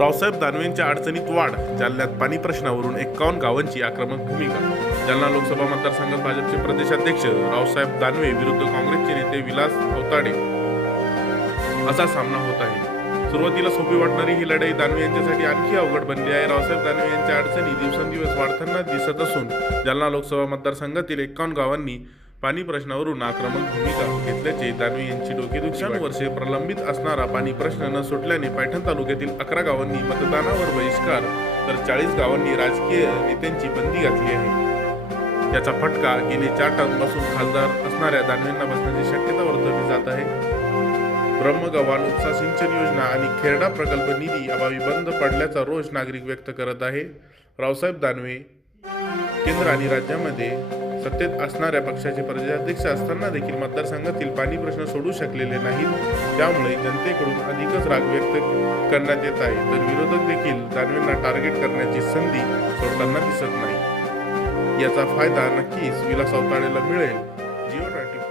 रावसाहेब दानवेंच्या अडचणीत वाढ, जालन्यात पाणी प्रश्नावरून 51 गावांची आक्रमक भूमिका. जालना लोकसभा मतदारसंघात भाजपचे प्रदेशाध्यक्ष रावसाहेब दानवे विरुद्ध काँग्रेसचे नेते विलास अवताडे असा सामना होत आहे. सुरुवातीला सोपी वाटणारी ही लढाई दानवे यांच्यासाठी आणखी अवघड बनली आहे. रावसाहेब दानवे यांच्या अडचणी दिवसेंदिवस वाढताना दिसत असून जालना लोकसभा मतदारसंघातील 51 गावांनी पाणी प्रश्नावरून आक्रमक भूमिका घेतल्याचे दानवे यांची डोकेदुखी. वर्षे प्रलंबित असणारा पाणी प्रश्न न सुटल्याने पैठण तालुक्यातील 11 गावांनी मतदानावर बहिष्कार तर 40 गावांनी राजकीय नेत्यांची बंदी घातली आहे. याचा फटका गेले 4 टर्मपासून खासदार असणाऱ्या दानवेंना बसण्याची शक्यता वर्तवली जात आहे. ब्रह्मगव्हाण उपसा सिंचन योजना आणि खेरडा प्रकल्प निधी अभावी बंद पडल्याचा रोष नागरिक व्यक्त करत आहे. रावसाहेब दानवे केंद्र आणि राज्यामध्ये सत्तेत असणाऱ्या पक्षाचे प्रदेशाध्यक्ष असताना देखील मतदारसंघातील पाणी प्रश्न सोडू शकलेले नाहीत. त्यामुळे जनतेकडून अधिकच राग व्यक्त करण्यात येत आहे. तर विरोधक देखील दानवेंना टार्गेट करण्याची संधी सोडताना दिसत नाही. याचा फायदा नक्कीच विलास अवताडेला मिळेल. जिओ 24